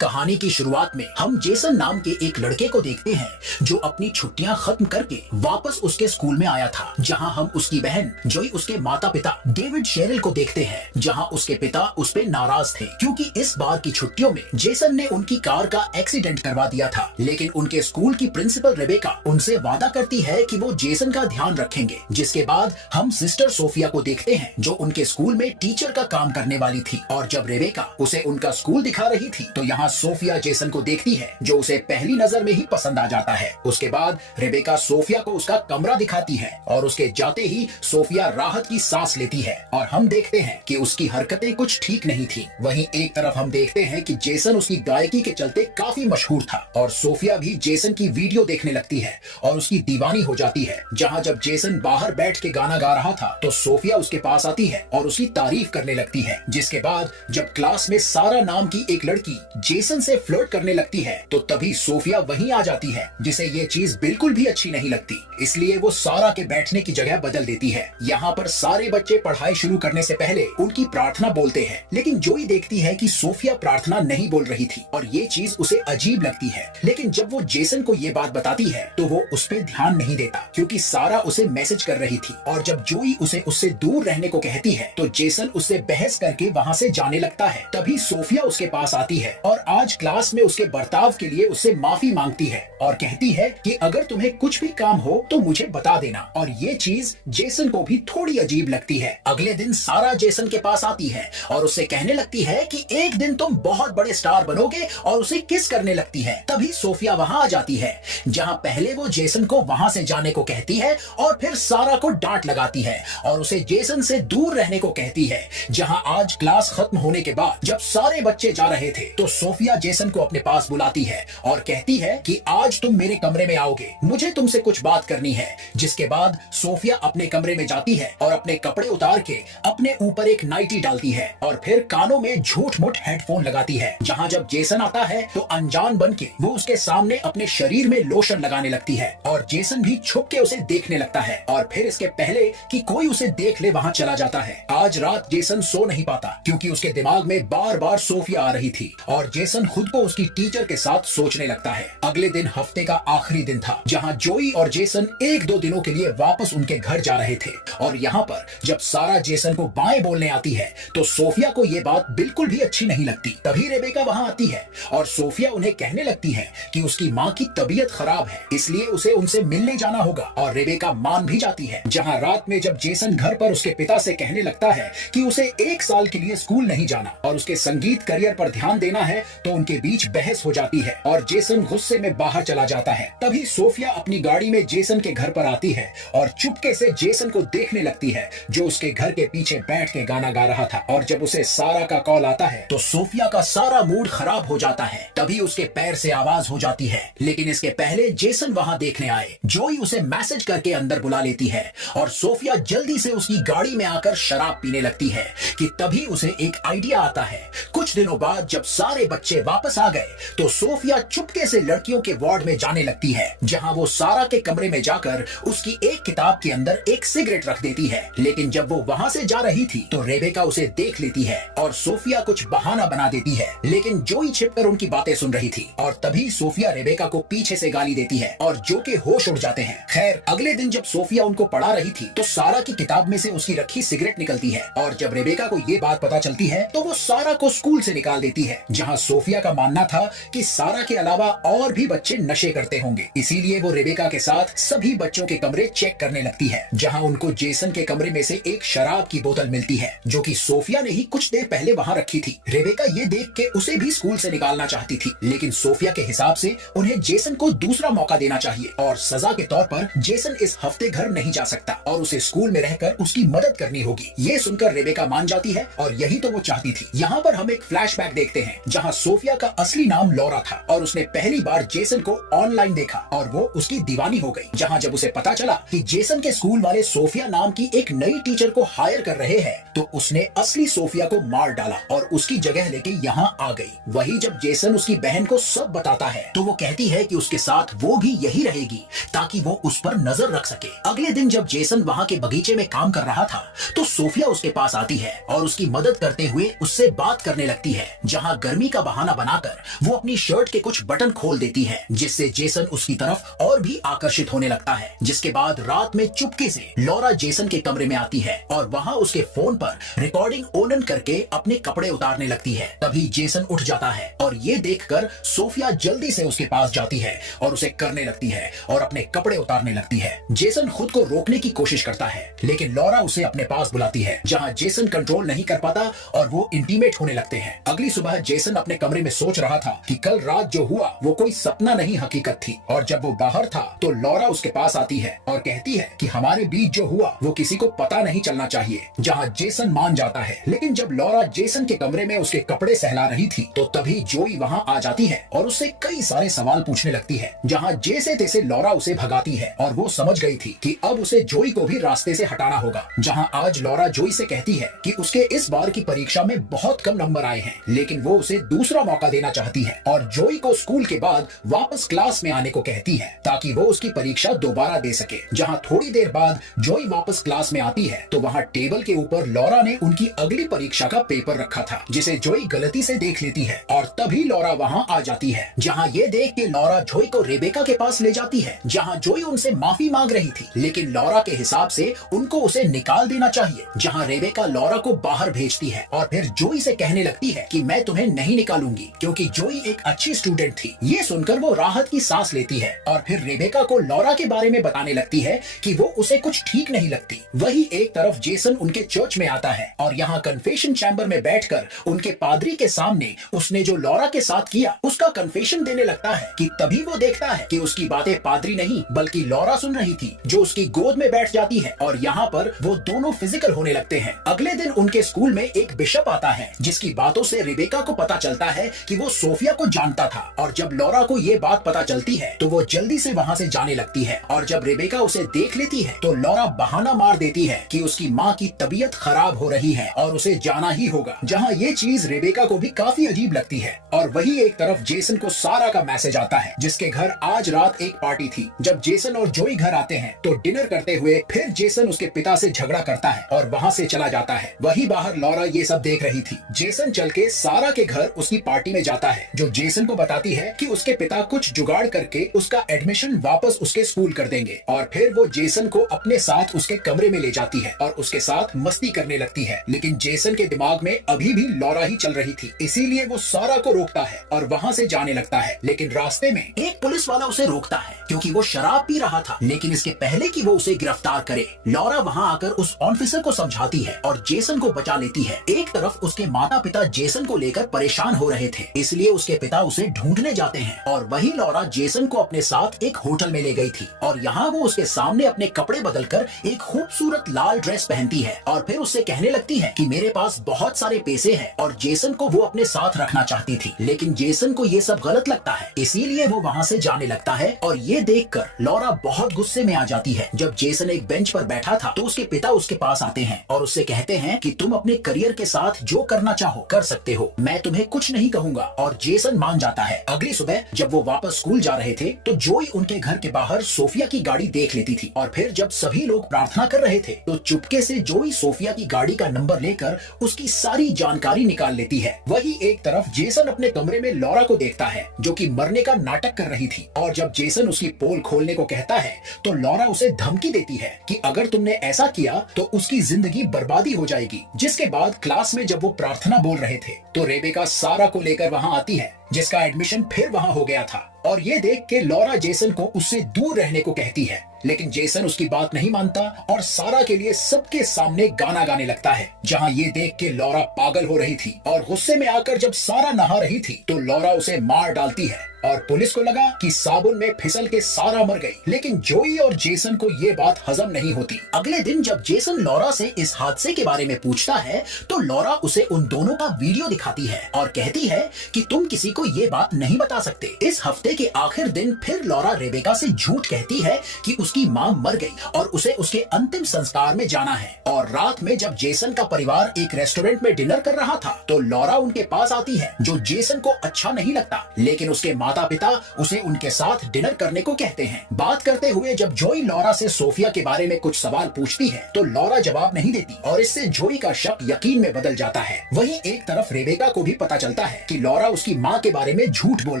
कहानी की शुरुआत में हम जेसन नाम के एक लड़के को देखते हैं जो अपनी छुट्टियां खत्म करके वापस उसके स्कूल में आया था। जहां हम उसकी बहन जोई उसके माता पिता डेविड शेरिल को देखते हैं जहां उसके पिता उस पे नाराज थे क्योंकि इस बार की छुट्टियों में जेसन ने उनकी कार का एक्सीडेंट करवा दिया था। लेकिन उनके स्कूल की प्रिंसिपल रेबेका उनसे वादा करती है कि वो जेसन का ध्यान रखेंगे। जिसके बाद हम सिस्टर सोफिया को देखते हैं जो उनके स्कूल में टीचर का काम करने वाली थी और जब रेबेका उसे उनका स्कूल दिखा रही थी तो यहाँ सोफिया जेसन को देखती है जो उसे पहली नजर में ही पसंद आ जाता है। उसके बाद रेबेका सोफिया को उसका कमरा दिखाती है और उसके जाते ही सोफिया राहत की सांस लेती है और हम देखते हैं कि उसकी हरकतें कुछ ठीक नहीं थी। वहीं एक तरफ हम देखते हैं कि जेसन उसकी गायकी के चलते काफी मशहूर था और सोफिया भी जेसन की वीडियो देखने लगती है और उसकी दीवानी हो जाती है। जहाँ जब जेसन बाहर बैठ के गाना गा रहा था तो सोफिया उसके पास आती है और उसकी तारीफ करने लगती है। जिसके बाद जब क्लास में सारा नाम की एक लड़की जेसन से फ्लर्ट करने लगती है तो तभी सोफिया वहीं आ जाती है जिसे ये चीज बिल्कुल भी अच्छी नहीं लगती, इसलिए वो सारा के बैठने की जगह बदल देती है। यहाँ पर सारे बच्चे पढ़ाई शुरू करने से पहले उनकी प्रार्थना बोलते हैं, लेकिन जोई देखती है कि सोफिया प्रार्थना नहीं बोल रही थी और ये चीज उसे अजीब लगती है। लेकिन जब वो जेसन को ये बात बताती है तो वो उस पर ध्यान नहीं देता क्योंकि सारा उसे मैसेज कर रही थी और जब जोई उसे उससे दूर रहने को कहती है तो जेसन उससे बहस करके वहाँ से जाने लगता है। तभी सोफिया उसके पास आती है और आज क्लास में उसके बर्ताव के लिए उससे माफी मांगती है और कहती है कि अगर तुम्हें कुछ भी काम हो तो मुझे बता देना। और ये चीज जेसन को भी थोड़ी अजीब लगती है। अगले दिन सारा जेसन के पास आती है और उससे कहने लगती है कि एक दिन तुम बहुत बड़े स्टार बनोगे और उसे किस करने लगती है। तभी सोफिया वहाँ आ जाती है जहाँ पहले वो जेसन को वहाँ से जाने को कहती है और फिर सारा को डांट लगाती है और उसे जेसन से दूर रहने को कहती है। जहाँ आज क्लास खत्म होने के बाद जब सारे बच्चे जा रहे थे तो सोफिया जेसन को अपने पास बुलाती है और कहती है कि आज तुम मेरे कमरे में आओगे, मुझे तुमसे कुछ बात करनी है। जिसके बाद सोफिया अपने कमरे में जाती है और अपने कपड़े उतार के अपने ऊपर एक नाइटी डालती है और फिर कानों में झूठ मूठ हेडफोन लगाती है। जहाँ जब जेसन आता है तो अनजान बन के वो उसके सामने अपने शरीर में लोशन लगाने लगती है और जेसन भी छुप के उसे देखने लगता है और फिर इसके पहले कि कोई उसे देख ले वहाँ चला जाता है। आज रात जेसन सो नहीं पाता क्योंकि उसके दिमाग में बार बार सोफिया आ रही थी और जेसन खुद को उसकी टीचर के साथ सोचने लगता है। अगले दिन हफ्ते का आखिरी दिन था जहां जोई और जेसन एक दो दिनों के लिए वापस उनके घर जा रहे थे और यहाँ पर जब सारा जेसन को बाएं बोलने आती है तो सोफिया को ये बात बिल्कुल भी अच्छी नहीं लगती। तभी रेबेका वहाँ आती है और सोफिया उन्हें कहने लगती है कि उसकी माँ की तबीयत खराब है इसलिए उसे उनसे मिलने जाना होगा और रेबेका मान भी जाती है। जहाँ रात में जब जेसन घर पर उसके पिता से कहने लगता है कि उसे 1 साल के लिए स्कूल नहीं जाना और उसके संगीत करियर पर ध्यान देना है तो उनके बीच बहस हो जाती है और जेसन गुस्से में बाहर चला जाता है। तभी सोफिया अपनी गाड़ी में जेसन के घर पर आती है और चुपके से जेसन को देखने लगती है जो उसके घर के पीछे बैठ के गाना गा रहा था और जब उसे सारा का कॉल आता है तो सोफिया का सारा मूड खराब हो जाता है। तभी उसके पैर से आवाज हो जाती है, लेकिन इसके पहले जेसन वहाँ देखने आए। जोई उसे मैसेज करके अंदर बुला लेती है और सोफिया जल्दी से उसकी गाड़ी में आकर शराब पीने लगती है कि तभी उसे एक आइडिया आता है। कुछ दिनों बाद जब सारे बच्चे वापस आ गए तो सोफिया चुपके से लड़कियों के वार्ड में जाने लगती है जहां वो सारा के कमरे में जाकर उसकी एक किताब के अंदर एक सिगरेट रख देती है। लेकिन जब वो वहां से जा रही थी तो रेबेका उसे देख लेती है और सोफिया कुछ बहाना बना देती है, लेकिन जोई छिपकर उनकी बातें सुन रही थी और तभी सोफिया रेबेका को पीछे से गाली देती है और जो के होश उड़ जाते हैं। खैर अगले दिन जब सोफिया उनको पढ़ा रही थी तो सारा की किताब में से उसकी रखी सिगरेट निकलती है और जब रेबेका को ये बात पता चलती है तो वो सारा को स्कूल से निकाल देती है। जहाँ सोफिया का मानना था कि सारा के अलावा और भी बच्चे नशे करते होंगे, इसीलिए वो रेबेका के साथ सभी बच्चों के कमरे चेक करने लगती है। जहां उनको जेसन के कमरे में से एक शराब की बोतल मिलती है जो कि सोफिया ने ही कुछ देर पहले वहां रखी थी। रेबेका ये देख के उसे भी स्कूल से निकालना चाहती थी, लेकिन सोफिया के हिसाब से उन्हें जेसन को दूसरा मौका देना चाहिए और सजा के तौर पर जेसन इस हफ्ते घर नहीं जा सकता और उसे स्कूल में रहकर उसकी मदद करनी होगी। ये सुनकर रेबेका मान जाती है और यही तो वो चाहती थी। यहाँ पर हम एक फ्लैशबैक देखते हैं जहाँ सोफिया का असली नाम लॉरा था और उसने पहली बार जेसन को ऑनलाइन देखा और वो उसकी दीवानी हो गई। जहाँ जब उसे पता चला कि जेसन के स्कूल वाले सोफिया नाम की एक नई टीचर को हायर कर रहे हैं तो उसने असली सोफिया को मार डाला और उसकी जगह लेके यहाँ आ गई। वही जब जेसन उसकी बहन को सब बताता है तो वो कहती है कि उसके साथ वो भी यही रहेगी ताकि वो उस पर नजर रख सके। अगले दिन जब जेसन वहाँ के बगीचे में काम कर रहा था तो सोफिया उसके पास आती है और उसकी मदद करते हुए उससे बात करने लगती है। जहाँ गर्मी का बहाना बनाकर वो अपनी शर्ट के कुछ बटन खोल देती है, जिससे जेसन उसकी तरफ और भी आकर्षित होने लगता है। जिसके बाद रात में चुपके से लॉरा जेसन के कमरे में आती है और वहाँ उसके फोन पर रिकॉर्डिंग ऑन करके अपने कपड़े उतारने लगती है। तभी जेसन उठ जाता है और ये देखकर सोफिया जल्दी से उसके पास जाती है और उसे करने लगती है और अपने कपड़े उतारने लगती है। जेसन खुद को रोकने की कोशिश करता है, लेकिन लॉरा उसे अपने पास बुलाती है, जहाँ जेसन कंट्रोल नहीं कर पाता और वो इंटीमेट होने लगते हैं। अगली सुबह जेसन अपने कमरे में सोच रहा था कि कल रात जो हुआ वो कोई सपना नहीं हकीकत थी, और जब वो बाहर था तो लॉरा उसके पास आती है और कहती है कि हमारे बीच जो हुआ वो किसी को पता नहीं चलना चाहिए, जहाँ जेसन मान जाता है। लेकिन जब लॉरा जेसन के कमरे में उसके कपड़े सहला रही थी तो तभी जोई वहाँ आ जाती है और उससे कई सारे सवाल पूछने लगती है, जहाँ जैसे तैसे लॉरा उसे भगाती है और वो समझ गई थी कि अब उसे जोई को भी रास्ते से हटाना होगा। जहाँ आज लॉरा जोई से कहती है कि उसके इस बार की परीक्षा में बहुत कम नंबर आए हैं, लेकिन वो उसे दूसरा मौका देना चाहती है और जोई को स्कूल के बाद वापस क्लास में आने को कहती है ताकि वो उसकी परीक्षा दोबारा दे सके। जहाँ थोड़ी देर बाद जोई वापस क्लास में आती है तो वहाँ टेबल के ऊपर लॉरा ने उनकी अगली परीक्षा का पेपर रखा था, जिसे जोई गलती से देख लेती है और तभी लॉरा वहाँ आ जाती है। जहाँ ये देख के लॉरा जोई को रेबेका के पास ले जाती है, जहाँ जोई उनसे माफी मांग रही थी, लेकिन लॉरा के हिसाब से उनको उसे निकाल देना चाहिए। जहाँ रेबेका लॉरा को बाहर भेजती है और फिर जोई से कहने लगती है कि मैं तुम्हें नहीं निकालूंगी, क्योंकि जोई एक अच्छी स्टूडेंट थी। ये सुनकर वो राहत की सांस लेती है और फिर रेबेका को लॉरा के बारे में बताने लगती है कि वो उसे कुछ ठीक नहीं लगती। वही एक तरफ जेसन उनके चर्च में आता है और यहाँ कन्फेशन चैम्बर में बैठकर उनके पादरी के सामने उसने जो लॉरा के साथ किया उसका कन्फेशन देने लगता है कि तभी वो देखता है कि उसकी बातें पादरी नहीं बल्कि लॉरा सुन रही थी, जो उसकी गोद में बैठ जाती है और यहाँ पर वो दोनों फिजिकल होने लगते हैं। अगले दिन उनके स्कूल में एक बिशप आता है, जिसकी बातों से रेबेका को पता चलता है कि वो सोफिया को जानता था, और जब लॉरा को ये बात पता चलती है तो वो जल्दी से वहाँ से जाने लगती है। और जब रेबेका उसे देख लेती है तो लॉरा बहाना मार देती है कि उसकी माँ की तबीयत खराब हो रही है और उसे जाना ही होगा, जहाँ ये चीज रेबेका को भी काफी अजीब लगती है। और वही एक तरफ जेसन को सारा का मैसेज आता है, जिसके घर आज रात एक पार्टी थी। जब जेसन और जोई घर आते हैं तो डिनर करते हुए फिर जेसन उसके पिता से झगड़ा करता है और वहाँ से चला जाता है। वही बाहर लॉरा ये सब देख रही थी। जेसन चल के सारा के घर उसकी पार्टी में जाता है, जो जेसन को बताती है कि उसके पिता कुछ जुगाड़ करके उसका एडमिशन वापस उसके स्कूल कर देंगे। और फिर वो जेसन को अपने साथ उसके कमरे में ले जाती है और उसके साथ मस्ती करने लगती है। लेकिन जेसन के दिमाग में अभी भी लॉरा ही चल रही थी, इसीलिए वो सारा को रोकता है और वहाँ से जाने लगता है। लेकिन रास्ते में एक पुलिस वाला उसे रोकता है क्योंकि वो शराब पी रहा था। लेकिन इसके पहले कि वो उसे गिरफ्तार करे, लॉरा वहाँ आकर उस ऑफिसर को समझाती है और जेसन को बचा लेती है। एक तरफ उसके माता पिता जेसन को लेकर परेशान हो रहे थे, इसलिए उसके पिता उसे ढूंढने जाते हैं। और वही लॉरा जेसन को अपने साथ एक होटल में ले गई थी और यहाँ वो उसके सामने अपने कपड़े बदलकर एक खूबसूरत लाल ड्रेस पहनती है और फिर उससे कहने लगती है कि मेरे पास बहुत सारे पैसे हैं, और जेसन को वो अपने साथ रखना चाहती थी। लेकिन जेसन को ये सब गलत लगता है, इसीलिए वो वहाँ से जाने लगता है। और ये देखकर लॉरा बहुत गुस्से में आ जाती है। जब जेसन एक बेंच पर बैठा था तो उसके पिता उसके पास आते हैं और उससे कहते हैं कि तुम अपने करियर के साथ जो करना चाहो कर सकते हो, मैं तुम्हें कुछ नहीं कहूंगा। और जेसन मान जाता है। अगली सुबह जब वो वापस स्कूल जा रहे थे तो जोई उनके घर के बाहर सोफिया की गाड़ी देख लेती थी। और फिर जब सभी लोग प्रार्थना कर रहे थे तो चुपके से जोई सोफिया की गाड़ी का नंबर लेकर उसकी सारी जानकारी निकाल लेती है। वही एक तरफ जेसन अपने कमरे में लॉरा को देखता है, जो कि मरने का नाटक कर रही थी। और जब जेसन उसकी पोल खोलने को कहता है तो लॉरा उसे धमकी देती है कि अगर तुमने ऐसा किया तो उसकी जिंदगी बर्बादी हो जाएगी। जिसके बाद क्लास में जब वो प्रार्थना बोल रहे थे तो रेबेका सारा को लेकर वहाँ आती है, जिसका एडमिशन फिर वहाँ हो गया था। और ये देख के लॉरा जेसन को उससे दूर रहने को कहती है, लेकिन जेसन उसकी बात नहीं मानता और सारा के लिए सबके सामने गाना गाने लगता है। जहाँ ये देख के लॉरा पागल हो रही थी और गुस्से में आकर जब सारा नहा रही थी तो लॉरा उसे मार डालती है और पुलिस को लगा कि साबुन में फिसल के सारा मर गई। लेकिन जोई और जेसन को ये बात हजम नहीं होती। अगले दिन जब जेसन लॉरा से इस हादसे के बारे में पूछता है तो लॉरा उसे उन दोनों का वीडियो दिखाती है और कहती है कि तुम किसी को ये बात नहीं बता सकते। इस हफ्ते के आखिर दिन फिर लॉरा रेबेका से झूठ कहती है कि उसके उसकी माँ मर गई और उसे उसके अंतिम संस्कार में जाना है। और रात में जब जेसन का परिवार एक रेस्टोरेंट में डिनर कर रहा था तो लॉरा उनके पास आती है, जो जेसन को अच्छा नहीं लगता, लेकिन उसके माता पिता उसे उनके साथ डिनर करने को कहते हैं। बात करते हुए जब जोई लॉरा से सोफिया के बारे में कुछ सवाल पूछती है तो लॉरा जवाब नहीं देती और इससे जोई का शक यकीन में बदल जाता है। वहीं एक तरफ रेबेका को भी पता चलता है कि लॉरा उसकी माँ के बारे में झूठ बोल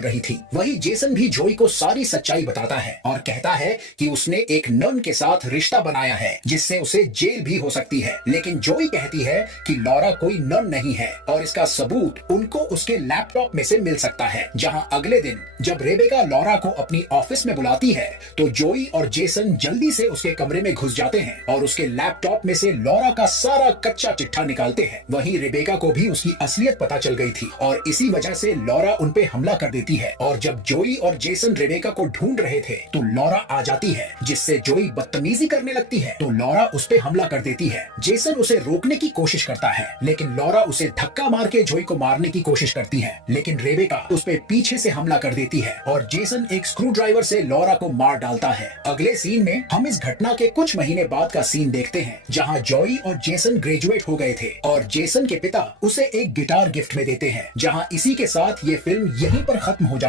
रही थी। वहीं जेसन भी जोई को सारी सच्चाई बताता है और कहता है कि उसने एक नन के साथ रिश्ता बनाया है जिससे उसे जेल भी हो सकती है, लेकिन जोई कहती है कि लॉरा कोई नन नहीं है और इसका सबूत उनको उसके लैपटॉप में से मिल सकता है। जहां अगले दिन जब रेबेका लॉरा को अपनी ऑफिस में बुलाती है तो जोई और जेसन जल्दी से उसके कमरे में घुस जाते हैं और उसके लैपटॉप में से लॉरा का सारा कच्चा चिट्ठा निकालते हैं। वहीं रेबेका को भी उसकी असलियत पता चल गई थी और इसी वजह से लॉरा उन पे हमला कर देती है। और जब जोई और जेसन रेबेका को ढूंढ रहे थे तो लॉरा आ जाती है, जिससे जोई बदतमीजी करने लगती है तो लॉरा उस पे हमला कर देती है। जेसन उसे रोकने की कोशिश करता है, लेकिन लॉरा उसे धक्का मार के जोई को मारने की कोशिश करती है, लेकिन रेबेका उस पे पीछे से हमला कर देती है और जेसन एक स्क्रू ड्राइवर से लॉरा को मार डालता है। अगले सीन में हम इस घटना के कुछ महीने बाद का सीन देखते हैं, जहां जोई और जेसन ग्रेजुएट हो गए थे और जेसन के पिता उसे एक गिटार गिफ्ट में देते हैं। जहां इसी के साथ ये फिल्म यहीं पर खत्म हो जाती है।